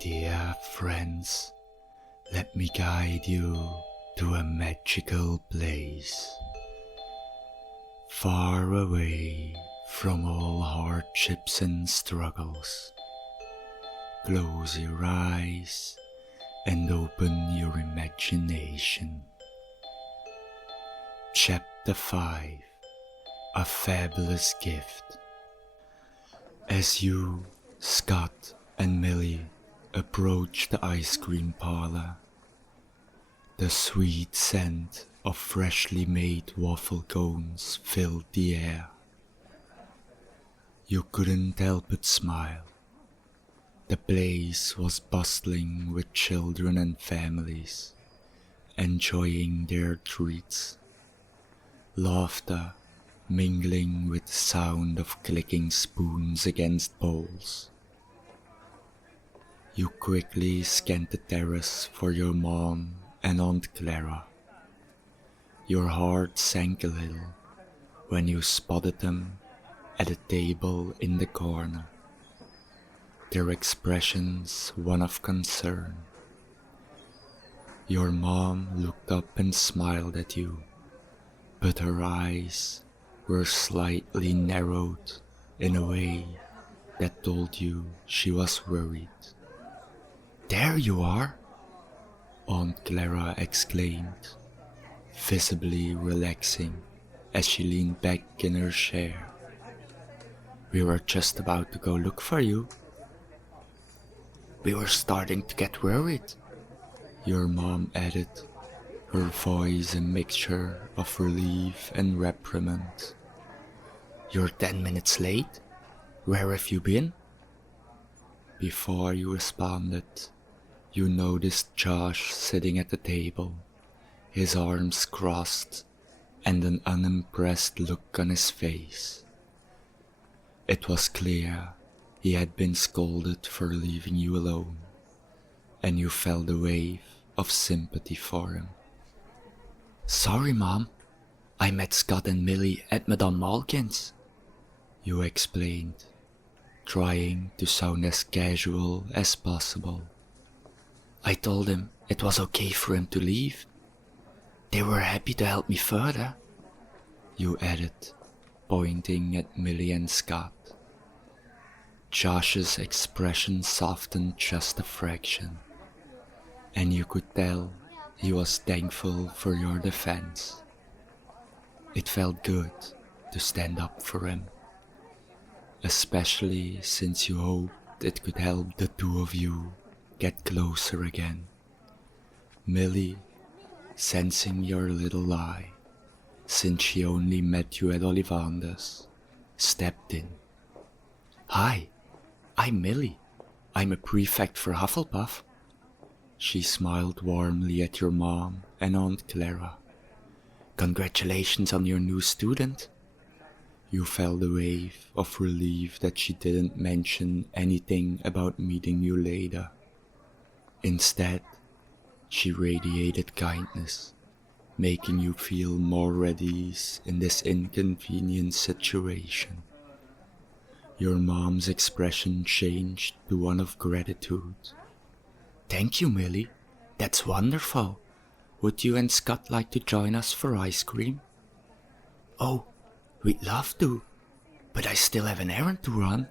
dear friends, let me guide you to a magical place, far away from all hardships and struggles. Close your eyes and open your imagination. Chapter 5: A Fabulous Gift. As you, Scott, and Millie approach the ice cream parlor, the sweet scent of freshly made waffle cones filled the air. You couldn't help but smile. The place was bustling with children and families, enjoying their treats. Laughter mingling with the sound of clicking spoons against bowls. You quickly scanned the terrace for your mom and Aunt Clara. Your heart sank a little when you spotted them at a table in the corner, their expressions one of concern. Your mom looked up and smiled at you, but her eyes were slightly narrowed in a way that told you she was worried. "There you are!" Aunt Clara exclaimed, visibly relaxing as she leaned back in her chair. "We were just about to go look for you." "We were starting to get worried," your mom added, her voice a mixture of relief and reprimand. "You're 10 minutes late. Where have you been?" Before you responded, you noticed Josh sitting at the table, his arms crossed and an unimpressed look on his face. It was clear he had been scolded for leaving you alone, and you felt a wave of sympathy for him. "Sorry, Mom. I met Scott and Millie at Madame Malkin's," you explained, trying to sound as casual as possible. "I told him it was okay for him to leave. They were happy to help me further," you added, pointing at Millie and Scott. Josh's expression softened just a fraction, and you could tell he was thankful for your defense. It felt good to stand up for him, especially since you hoped it could help the two of you get closer again. Millie, sensing your little lie, since she only met you at Ollivander's, stepped in. "Hi, I'm Millie. I'm a prefect for Hufflepuff." She smiled warmly at your mom and Aunt Clara. "Congratulations on your new student." You felt a wave of relief that she didn't mention anything about meeting you later. Instead, she radiated kindness, making you feel more at ease in this inconvenient situation. Your mom's expression changed to one of gratitude. "Thank you, Millie. That's wonderful. Would you and Scott like to join us for ice cream?" "Oh, we'd love to, but I still have an errand to run,"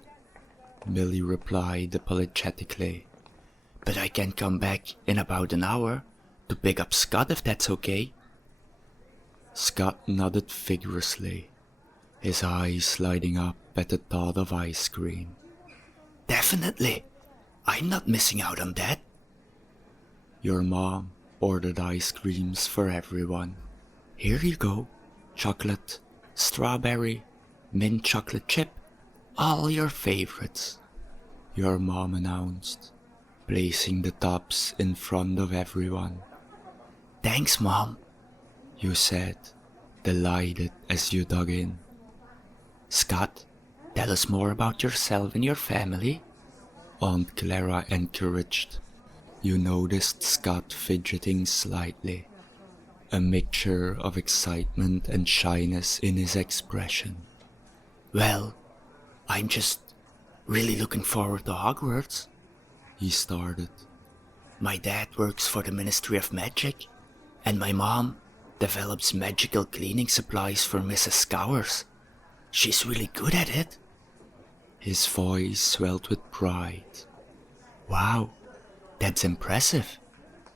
Millie replied apologetically. "But I can come back in about an hour to pick up Scott if that's okay." Scott nodded vigorously, his eyes lighting up at the thought of ice cream. "Definitely. I'm not missing out on that." Your mom ordered ice creams for everyone. "Here you go. Chocolate, strawberry, mint chocolate chip, all your favorites," your mom announced, placing the tops in front of everyone. "Thanks, Mom," you said, delighted as you dug in. "Scott, tell us more about yourself and your family," Aunt Clara encouraged. You noticed Scott fidgeting slightly, a mixture of excitement and shyness in his expression. "Well, I'm just really looking forward to Hogwarts. he started. My dad works for the Ministry of Magic, and my mom develops magical cleaning supplies for Mrs. Scowers. She's really good at it. His voice swelled with pride. Wow, that's impressive,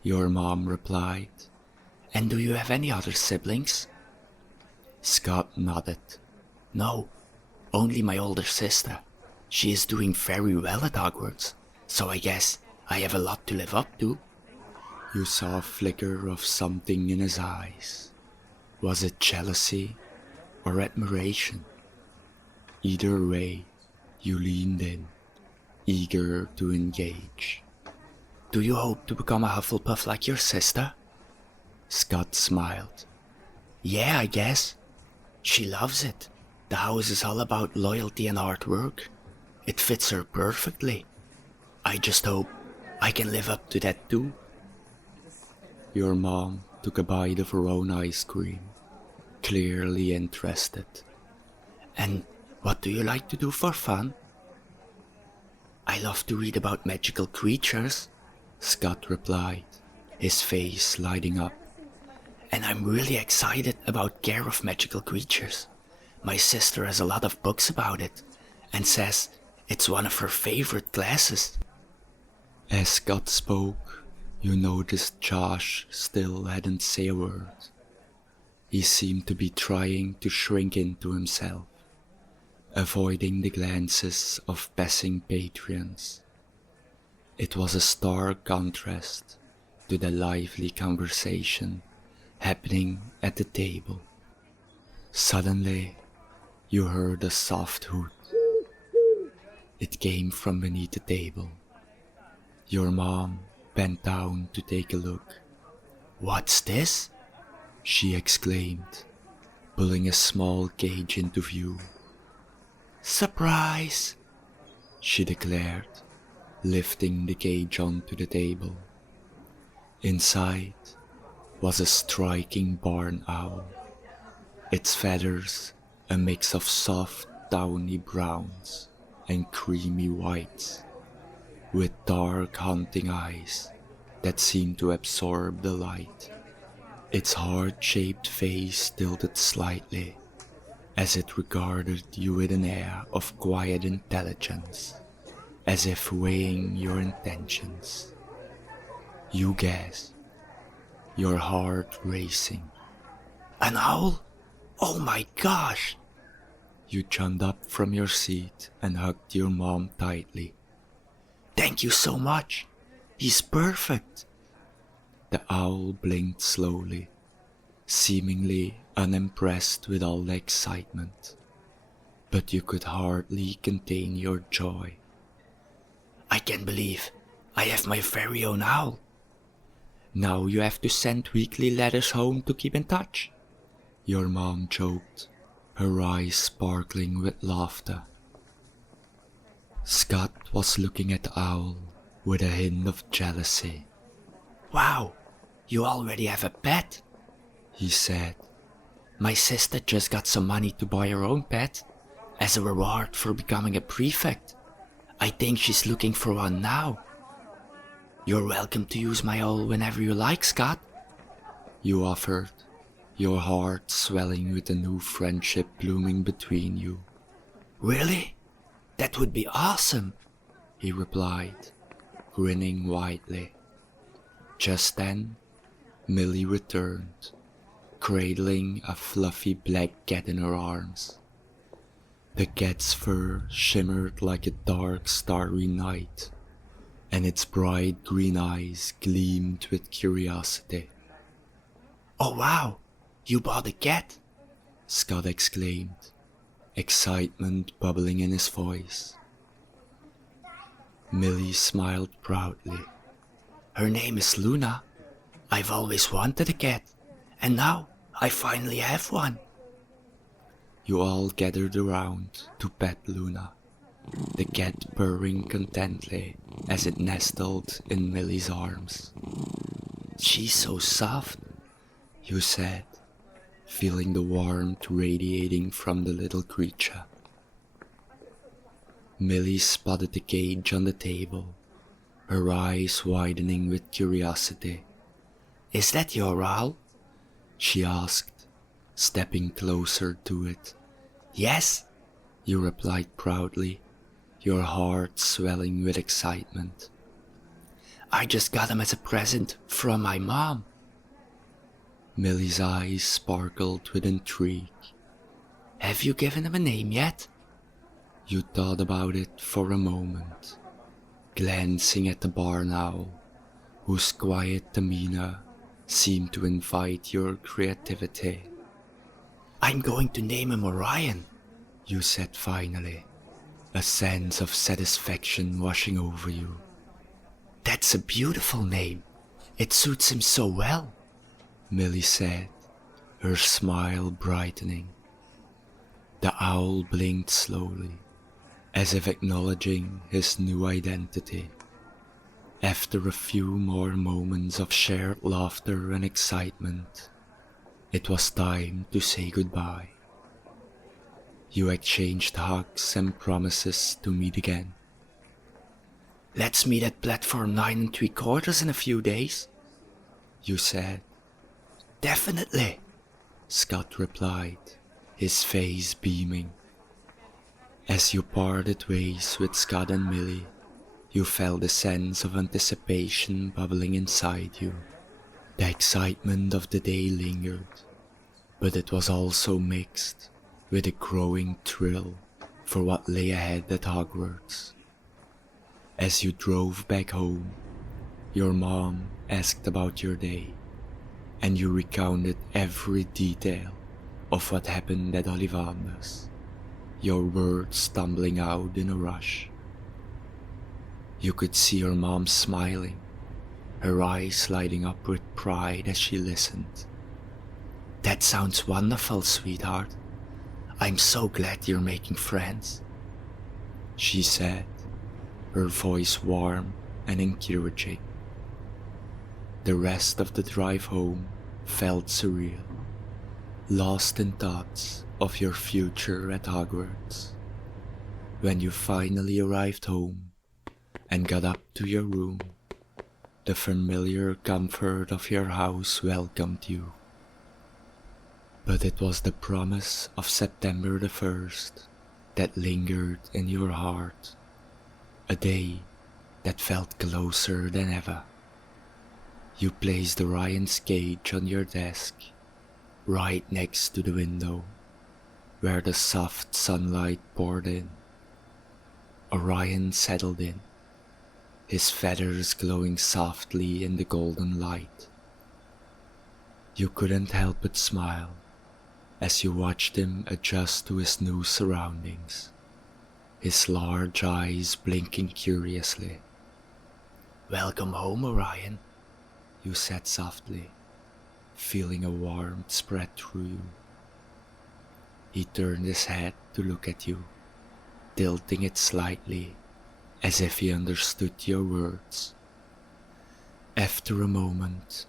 your mom replied. And do you have any other siblings? Scott nodded. No, only my older sister. She is doing very well at Hogwarts, so I guess I have a lot to live up to. You saw a flicker of something in his eyes. Was it jealousy or admiration? Either way, you leaned in, eager to engage. Do you hope to become a Hufflepuff like your sister? Scott smiled. Yeah, I guess. She loves it. The house is all about loyalty and hard work. It fits her perfectly. I just hope I can live up to that too. Your mom took a bite of her own ice cream, clearly interested. And what do you like to do for fun? I love to read about magical creatures, Scott replied, his face lighting up. And I'm really excited about Care of Magical Creatures. My sister has a lot of books about it and says it's one of her favorite classes. As Scott spoke, you noticed Josh still hadn't said a word. He seemed to be trying to shrink into himself, avoiding the glances of passing patrons. It was a stark contrast to the lively conversation happening at the table. Suddenly, you heard a soft hoot. It came from beneath the table. Your mom bent down to take a look. What's this? She exclaimed, pulling a small cage into view. Surprise! She declared, lifting the cage onto the table. Inside was a striking barn owl, its feathers a mix of soft downy browns and creamy whites, with dark hunting eyes that seemed to absorb the light. Its heart-shaped face tilted slightly as it regarded you with an air of quiet intelligence, as if weighing your intentions. You gasped, your heart racing. An owl? Oh my gosh! You jumped up from your seat and hugged your mom tightly. Thank you so much. He's perfect. The owl blinked slowly, seemingly unimpressed with all the excitement, but you could hardly contain your joy. I can't believe I have my very own owl. Now you have to send weekly letters home to keep in touch, your mom joked, her eyes sparkling with laughter. Scott was looking at the owl with a hint of jealousy. Wow, you already have a pet, he said. My sister just got some money to buy her own pet as a reward for becoming a prefect. I think she's looking for one now. You're welcome to use my owl whenever you like, Scott, you offered, your heart swelling with a new friendship blooming between you. Really? That would be awesome, he replied, grinning widely. Just then, Millie returned, cradling a fluffy black cat in her arms. The cat's fur shimmered like a dark, starry night, and its bright green eyes gleamed with curiosity. Oh wow, you bought a cat? Scott exclaimed, excitement bubbling in his voice. Millie smiled proudly. Her name is Luna. I've always wanted a cat, and now I finally have one. You all gathered around to pet Luna, the cat purring contentedly as it nestled in Millie's arms. She's so soft, you said, feeling the warmth radiating from the little creature. Millie spotted the cage on the table, her eyes widening with curiosity. Is that your owl? She asked, stepping closer to it. Yes, you replied proudly, your heart swelling with excitement. I just got him as a present from my mom. Millie's eyes sparkled with intrigue. Have you given him a name yet? You thought about it for a moment, glancing at the barn owl, whose quiet demeanor seemed to invite your creativity. I'm going to name him Orion, you said finally, a sense of satisfaction washing over you. That's a beautiful name. It suits him so well, Millie said, her smile brightening. The owl blinked slowly, as if acknowledging his new identity. After a few more moments of shared laughter and excitement, it was time to say goodbye. You exchanged hugs and promises to meet again. Let's meet at platform 9 3/4 in a few days, you said. Definitely, Scott replied, his face beaming. As you parted ways with Scott and Millie, you felt a sense of anticipation bubbling inside you. The excitement of the day lingered, but it was also mixed with a growing thrill for what lay ahead at Hogwarts. As you drove back home, your mom asked about your day, and you recounted every detail of what happened at Ollivander's, your words stumbling out in a rush. You could see your mom smiling, her eyes lighting up with pride as she listened. That sounds wonderful, sweetheart. I'm so glad you're making friends, she said, her voice warm and encouraging. The rest of the drive home felt surreal, lost in thoughts of your future at Hogwarts. When you finally arrived home and got up to your room, the familiar comfort of your house welcomed you. But it was the promise of September the 1st that lingered in your heart, a day that felt closer than ever. You placed Orion's cage on your desk, right next to the window, where the soft sunlight poured in. Orion settled in, his feathers glowing softly in the golden light. You couldn't help but smile as you watched him adjust to his new surroundings, his large eyes blinking curiously. Welcome home, Orion, you said softly, feeling a warmth spread through you. He turned his head to look at you, tilting it slightly, as if he understood your words. After a moment,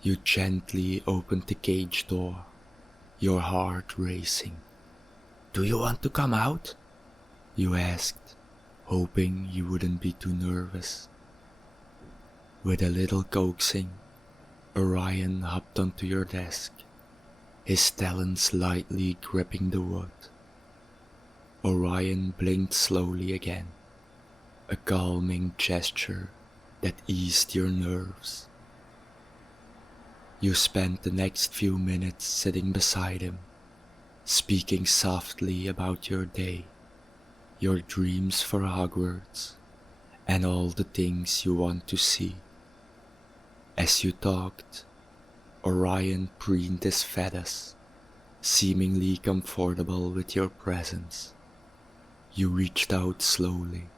you gently opened the cage door, your heart racing. Do you want to come out? You asked, hoping you wouldn't be too nervous. With a little coaxing, Orion hopped onto your desk, his talons lightly gripping the wood. Orion blinked slowly again, a calming gesture that eased your nerves. You spent the next few minutes sitting beside him, speaking softly about your day, your dreams for Hogwarts, and all the things you want to see. As you talked, Orion preened his feathers, seemingly comfortable with your presence. You reached out slowly,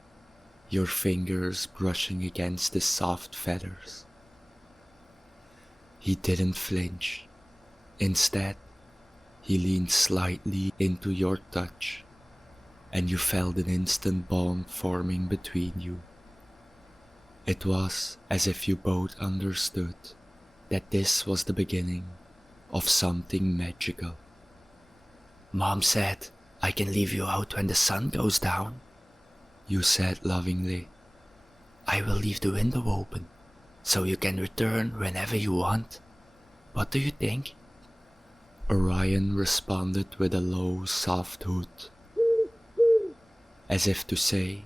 your fingers brushing against his soft feathers. He didn't flinch. Instead, he leaned slightly into your touch, and you felt an instant bond forming between you. It was as if you both understood that this was the beginning of something magical. Mom said I can leave you out when the sun goes down, you said lovingly. I will leave the window open, so you can return whenever you want. What do you think? Orion responded with a low, soft hoot, as if to say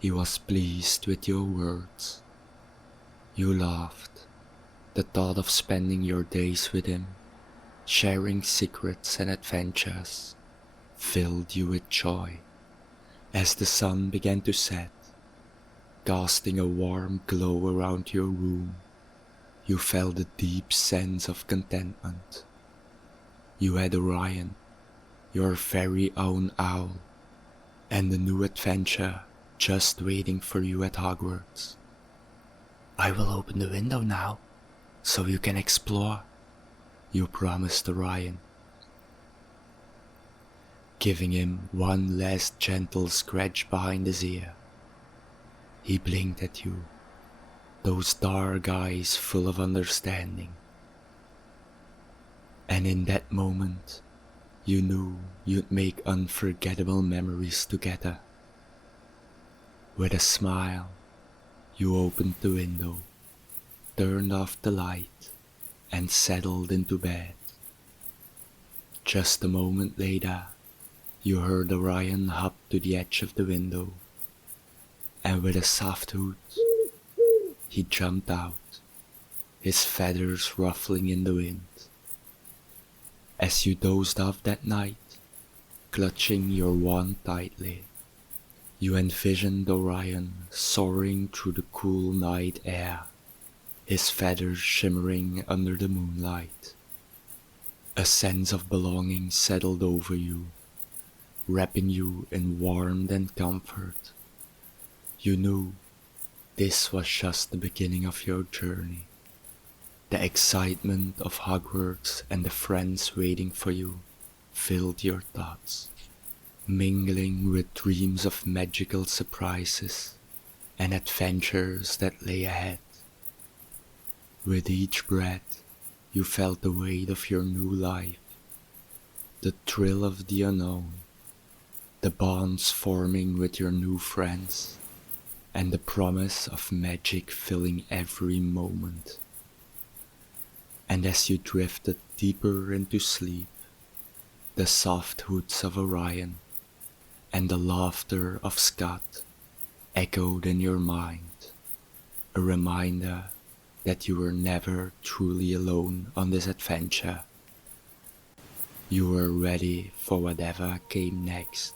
he was pleased with your words. You laughed. The thought of spending your days with him, sharing secrets and adventures, filled you with joy. As the sun began to set, casting a warm glow around your room, you felt a deep sense of contentment. You had Orion, your very own owl, and a new adventure just waiting for you at Hogwarts. I will open the window now, so you can explore, you promised Orion, giving him one last gentle scratch behind his ear. He blinked at you, those dark eyes full of understanding. And in that moment, you knew you'd make unforgettable memories together. With a smile, you opened the window, turned off the light, and settled into bed. Just a moment later, you heard Orion hop to the edge of the window, and with a soft hoot, he jumped out, his feathers ruffling in the wind. As you dozed off that night, clutching your wand tightly, you envisioned Orion soaring through the cool night air, his feathers shimmering under the moonlight. A sense of belonging settled over you, wrapping you in warmth and comfort. You knew this was just the beginning of your journey. The excitement of Hogwarts and the friends waiting for you filled your thoughts, mingling with dreams of magical surprises and adventures that lay ahead. With each breath, you felt the weight of your new life, the thrill of the unknown, the bonds forming with your new friends, and the promise of magic filling every moment. And as you drifted deeper into sleep, the soft hoots of Orion and the laughter of Scott echoed in your mind, a reminder that you were never truly alone on this adventure. You were ready for whatever came next.